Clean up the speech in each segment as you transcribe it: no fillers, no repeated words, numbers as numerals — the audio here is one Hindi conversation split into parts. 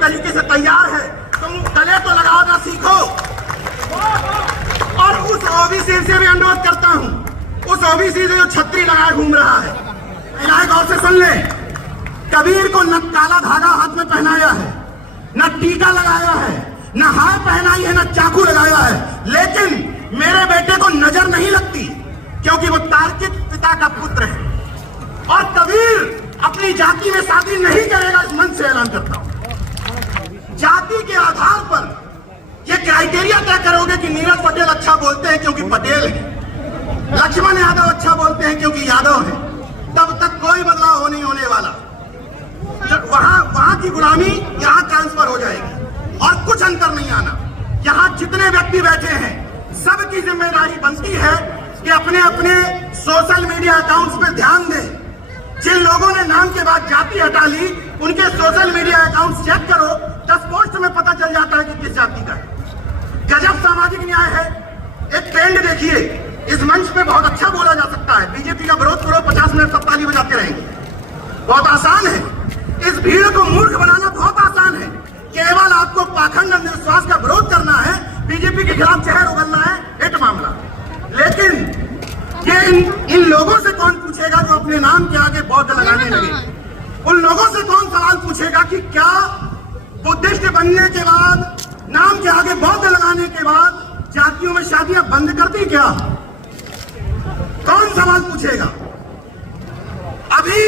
तरीके से तैयार है, तुम गले तो लगाना सीखो। और उस ओबीसी से भी अनुरोध करता हूं, उस ओबीसी से जो छतरी लगाए घूम रहा है, गौर से सुन ले, कबीर को न काला धागा हाथ में पहनाया है, न टीका लगाया है, न हार पहनाई है, न चाकू लगाया है, लेकिन मेरे बेटे को नजर नहीं लगती क्योंकि वो तार्किक पिता का पुत्र है। और कबीर अपनी जाति में शादी नहीं करेगा, इस मन से ऐलान करता हूं। जाति के आधार पर ये क्राइटेरिया तय करोगे कि नीरज पटेल अच्छा बोलते हैं क्योंकि पटेल है, लक्ष्मण यादव अच्छा बोलते हैं क्योंकि यादव है, तब तक कोई बदलाव नहीं होने वाला। वहां की गुलामी यहां ट्रांसफर हो जाएगी और कुछ अंतर नहीं आना। यहां जितने व्यक्ति बैठे हैं सबकी जिम्मेदारी बनती है कि अपने अपने सोशल मीडिया अकाउंट्स पे ध्यान दें। जिन लोगों ने नाम के बाद जाति हटा ली, उनके सोशल मीडिया अकाउंट्स चेक करो, 10 पोस्ट में पता चल जाता है कि किस जाति का है। गजब सामाजिक न्याय है। एक ट्रेंड देखिए, इस मंच पे बहुत अच्छा बोला जा सकता है, बीजेपी का विरोध करो, 50 मिनट सब ताली बजाते रहेंगे, बहुत आसान है। इस भीड़ को मूर्ख बनाना बहुत आसान है। केवल आपको पाखंड अंधविश्वास का विरोध करना है, बीजेपी के खिलाफ जहर उगलना है, हिट मामला। लेकिन ये इन लोगों से कौन पूछेगा जो अपने नाम के आगे बौद्ध लगाने लगे? उन लोगों से कौन सवाल पूछेगा कि क्या बुद्धिस्ट बनने के बाद, नाम के आगे बौद्ध लगाने के बाद जातियों में शादियां बंद कर दी क्या? कौन सवाल पूछेगा? अभी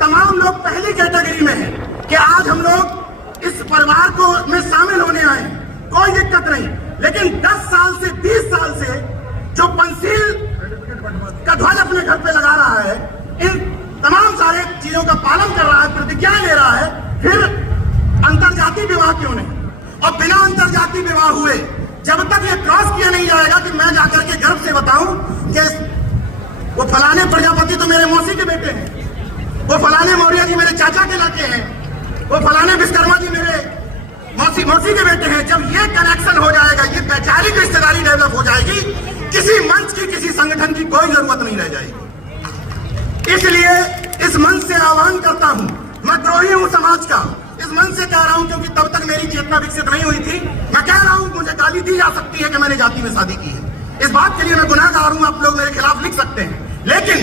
तमाम लोग पहली कैटेगरी में हैं कि आज हम लोग इस परिवार को में शामिल होने आए, कोई दिक्कत नहीं। लेकिन 10 साल से 20 साल से जो पंसील का ध्वज अपने घर पे लगा रहा है, इन तमाम सारे चीजों का पालन कर रहा है, प्रतिज्ञा ले रहा है, फिर अंतरजातीय विवाह क्यों नहीं? और बिना अंतरजातीय विवाह हुए जब तक ये क्रॉस किया नहीं जाएगा कि मैं जाकर के गर्व से बताऊं कि वो फलाने प्रजापति तो मेरे मौसी के बेटे हैं, वो फलाने मौर्य जी मेरे चाचा के लड़के हैं, वो फलाने विश्वकर्मा जी मेरे मौसी के बेटे हैं। जब ये कनेक्शन हो जाएगा, ये वैचारिक रिश्तेदारी डेवलप हो जाएगी, किसी मंच की, किसी संगठन की कोई जरूरत नहीं रह जाएगी। इसलिए इस मंच से आह्वान करता हूं, मैं द्रोही हूं समाज का, इस मंच से कह रहा हूं क्योंकि तब तक मेरी चेतना विकसित नहीं हुई थी। मैं कह रहा हूं, मुझे गाली दी जा सकती है कि मैंने जाति में शादी की है, इस बात के लिए मैं गुनाहगार हूं, आप लोग मेरे खिलाफ लिख सकते हैं। लेकिन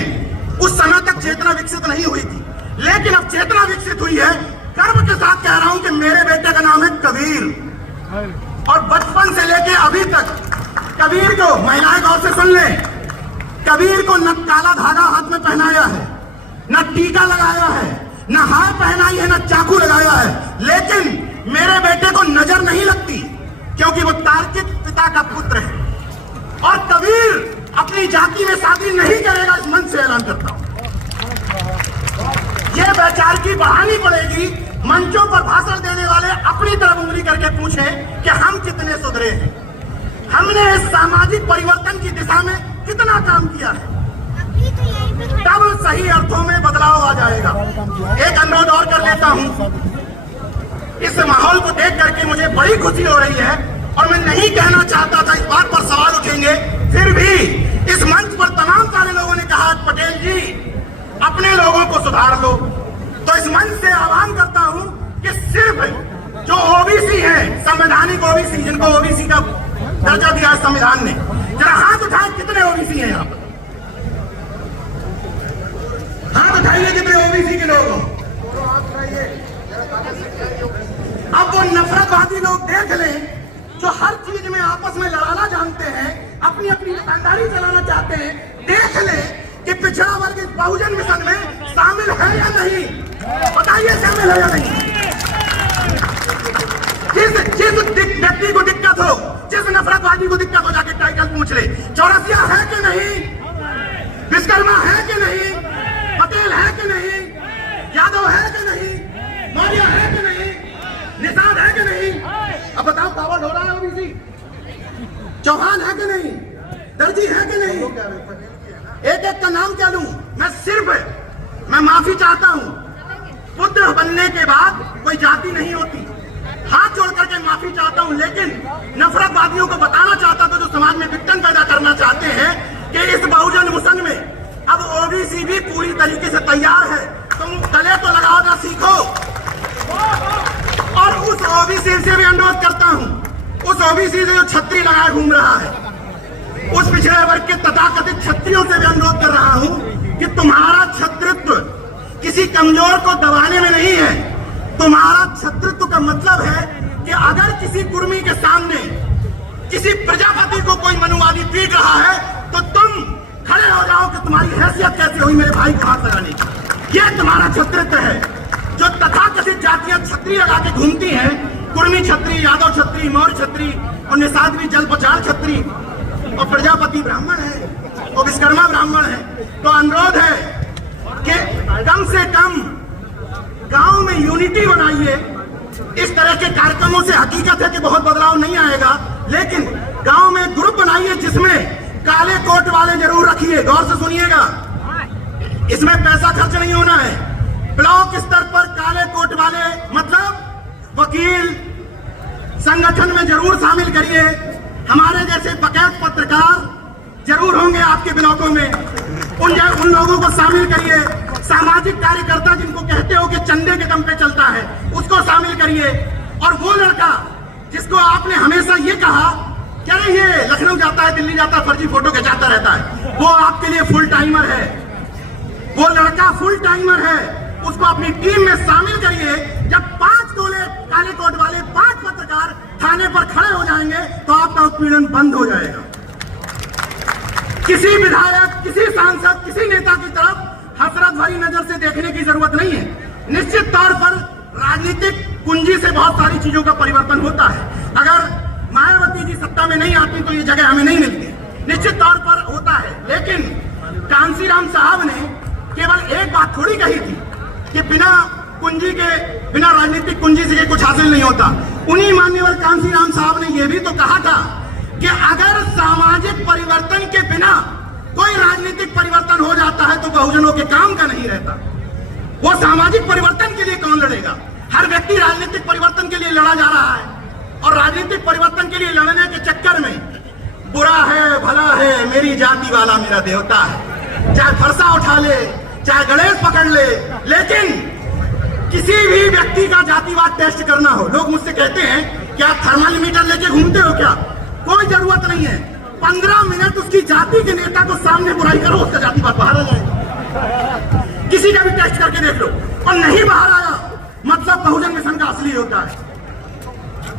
उस समय तक चेतना विकसित नहीं हुई थी, लेकिन अब चेतना विकसित हुई है। गर्व के साथ कह रहा हूं कि मेरे बेटे का नाम है कबीर, और बचपन से लेके अभी तक कबीर को, महिलाएं गौर से सुन ले, कबीर को न काला धागा हाथ में पहनाया है, न टीका लगाया है, न हार पहनाई है, न चाकू लगाया है, लेकिन मेरे बेटे को नजर नहीं लगती क्योंकि वो तार्किक पिता का पुत्र है। और कबीर अपनी जाति में शादी नहीं करेगा, इस मन से ऐलान करता हूं। यह वैचारिकी बढ़ानी पड़ेगी। मंचों पर भाषण देने वाले अपनी तरफ उंगली करके पूछें कि हम कितने सुधरे हैं, हमने इस सामाजिक परिवर्तन की दिशा में कितना काम किया है, तब सही अर्थों में बदलाव आ जाएगा। एक अनुरोध और कर लेता हूं, इस माहौल को देख करके मुझे बड़ी खुशी हो रही है और मैं नहीं कहना चाहता था, इस बात पर सवाल उठेंगे, फिर भी इस मंच पर तमाम सारे लोगों ने कहा पटेल जी अपने लोगों को सुधार लो। तो इस मंच से आह्वान करता हूं कि सिर्फ जो ओबीसी है, संवैधानिक ओबीसी, जिनको ओबीसी का दर्जा दिया है संविधान ने, जरा हाथ उठाए कितने ओबीसी हैं यहाँ पर? हाथ उठाइए कितने ओबीसी के लोग हो। अब वो नफरतवादी लोग देख लें जो हर चीज में आपस में लड़ाना जानते हैं, अपनी अपनी दुकानदारी चलाना चाहते हैं, देख लें कि पिछड़ा वर्ग इस बहुजन मिशन में शामिल है या नहीं। बताइए शामिल है या नहीं? जिस व्यक्ति को दिक्कत हो, जिस नफरतवादी को दिक्कत हो, जाके टाइटल पूछ ले, चौरसिया है कि नहीं, विश्वकर्मा है कि नहीं, पटेल है कि नहीं, यादव है कि नहीं, मौर्य है कि नहीं, निषाद है कि नहीं? अब बताओ, फॉरवर्ड हो रहा है ओबीसी? चौहान है कि नहीं, दर्जी है कि नहीं? एक एक का नाम क्या लूं? मैं माफी चाहता हूं, पुत्र बनने के बाद कोई जाति नहीं होती, हाथ जोड़ करके माफी चाहता हूं। लेकिन नफरतवादियों को बताना चाहता था, जो समाज में विघटन पैदा करना चाहते हैं, कि इस बहुजन मिशन में अब ओबीसी भी पूरी तरीके से तैयार है, तुम गले तो लगाना सीखो। और उस ओबीसी से भी अनुरोध करता हूं, उस ओबीसी से जो छतरी लगाए घूम रहा है, उस पिछड़े वर्ग के तथाकथित छत्रियों से भी अनुरोध कर रहा हूं कि तुम्हारा छत्रित्व किसी कमजोर को दबाने में नहीं है। तुम्हारा छत्रित्व का मतलब है कि अगर किसी कुर्मी के सामने किसी प्रजापति को कोई मनुवादी पीट रहा है तो तुम खड़े हो जाओ कि तुम्हारी हैसियत कैसे हुई मेरे भाई को हाथ लगाने की। यह तुम्हारा छत्रित्व है। जो तथाकथित जातियां छतरी लगा के घूमती हैं, कुर्मी छतरी, यादव छतरी, मौर्य छतरी और निषादवी जल पचार छतरी और प्रजापति ब्राह्मण है और विश्वकर्मा ब्राह्मण है, तो अनुरोध है कि कम से कम गांव में यूनिटी बनाइए। इस तरह के कार्यक्रमों से हकीकत है कि बहुत बदलाव नहीं आएगा, लेकिन गांव में ग्रुप बनाइए जिसमें काले कोट वाले जरूर रखिए। गौर से सुनिएगा, इसमें पैसा खर्च नहीं होना है। ब्लॉक स्तर पर काले कोट वाले मतलब वकील संगठन में जरूर शामिल करिए। हमारे जैसे बकैत पत्रकार जरूर होंगे आपके ब्लॉकों में, उन लोगों को शामिल करिए। सामाजिक कार्यकर्ता जिनको कहते हो कि चंदे के दम पे चलता है, उसको शामिल करिए। और वो लड़का जिसको आपने हमेशा ये कहा क्या ये लखनऊ जाता है, दिल्ली जाता है, फर्जी फोटो खिंचाता रहता है, वो आपके लिए फुल टाइमर है। वो लड़का फुल टाइमर है, उसको अपनी टीम में शामिल करिए। जब 5 टोले काले कोट वाले 5 पत्रकार थाने पर खड़े हो जाएंगे तो आपका उत्पीड़न बंद हो जाएगा। किसी विधायक, किसी सांसद, किसी नेता की तरफ हसरत भरी नजर से देखने की जरूरत नहीं है। निश्चित तौर पर राजनीतिक कुंजी से बहुत सारी चीजों का परिवर्तन होता है। अगर मायावती जी सत्ता में नहीं आती तो ये जगह हमें नहीं मिलती, निश्चित तौर पर होता है। लेकिन कांसीराम साहब ने केवल एक बात थोड़ी कही थी कि बिना कुंजी के, बिना राजनीतिक कुंजी से कुछ हासिल नहीं होता। उन्हीं मान्यवर कांसीराम साहब ने यह भी तो कहा था कि अगर सामाजिक परिवर्तन के बिना कोई राजनीतिक परिवर्तन हो जाता है तो बहुजनों के काम का नहीं रहता। वो सामाजिक परिवर्तन के लिए कौन लड़ेगा? हर व्यक्ति राजनीतिक परिवर्तन के लिए लड़ा जा रहा है और राजनीतिक परिवर्तन के लिए लड़ने के चक्कर में बुरा है, भला है, मेरी जाति वाला मेरा देवता है, चाहे फरसा उठा ले, चाहे गणेश पकड़ ले, लेकिन किसी भी व्यक्ति का जातिवाद टेस्ट करना हो। लोग मुझसे कहते हैं कि आप थर्मामीटर लेके घूमते हो क्या? कोई जरूरत नहीं है। 15 मिनट उसकी जाति के नेता को सामने बुराई करो, उसका जातिवाद बाहर आ जाएगा। किसी का भी टेस्ट करके देख लो, और नहीं बाहर आया मतलब बहुजन मिशन का असली योद्धा है।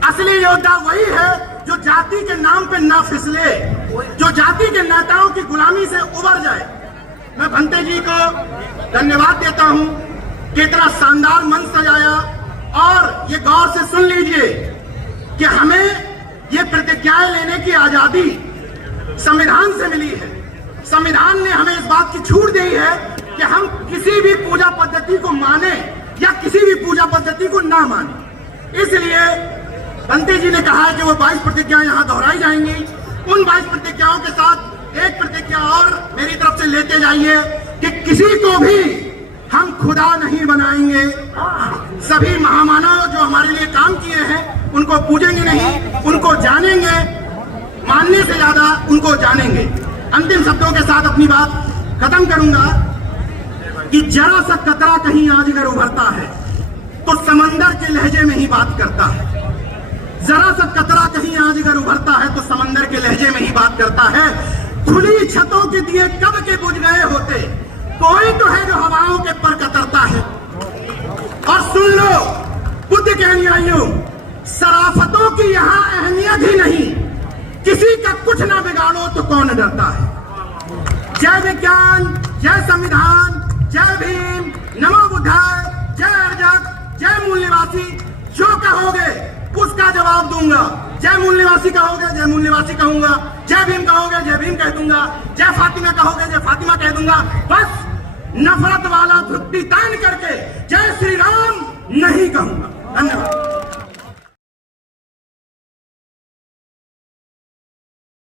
असली योद्धा वही है जो जाति के नाम पे ना फिसले, जो जाति के नेताओं की गुलामी से उबर जाए। मैं भंते जी को धन्यवाद देता हूं कि इतना शानदार मंच सजाया। और ये गौर से सुन लीजिए कि हमें ये प्रतिज्ञाएं लेने की आजादी संविधान से मिली है। संविधान ने हमें इस बात की छूट दी है कि हम किसी भी पूजा पद्धति को माने या किसी भी पूजा पद्धति को ना माने। इसलिए भंते जी ने कहा है कि वो 22 प्रतिज्ञाएं यहां दोहराई जाएंगी। उन 22 प्रतिज्ञाओं के साथ एक प्रतिज्ञा और मेरी तरफ से लेते जाइए कि किसी को भी हम खुदा नहीं बनाएंगे। सभी महामानव जो हमारे लिए काम किए हैं उनको पूजेंगे नहीं, उनको जानेंगे, मानने से ज्यादा उनको जानेंगे। अंतिम शब्दों के साथ अपनी बात खत्म करूंगा कि जरा सा कतरा कहीं अजगर उभरता है तो समंदर के लहजे में ही बात करता है। जरा सा कतरा कहीं अजगर उभरता है तो समंदर के लहजे में ही बात करता है। खुली छतों के दिए कब के बुझ गए होते, कोई तो है जो हवाओं के पर कतरता है। और सुन लो बुद्ध के अनुयायियों, शराफतों की यहाँ अहमियत ही नहीं, किसी का कुछ ना बिगाड़ो तो कौन डरता है। जय विज्ञान, जय संविधान, जय भीम, नमो बुद्धाय, जय अर्जक, जय मूल निवासी। जो कहोगे उसका जवाब दूंगा। जय मूल निवासी कहोगे, जय मूल निवासी कहूंगा। जय भीम कहोगे, जय भीम कह दूंगा। जय फातिमा कहोगे, जय फातिमा कह दूंगा। बस नफरत वाला भुट्टी तान करके जय श्री राम नहीं कहूंगा। धन्यवाद।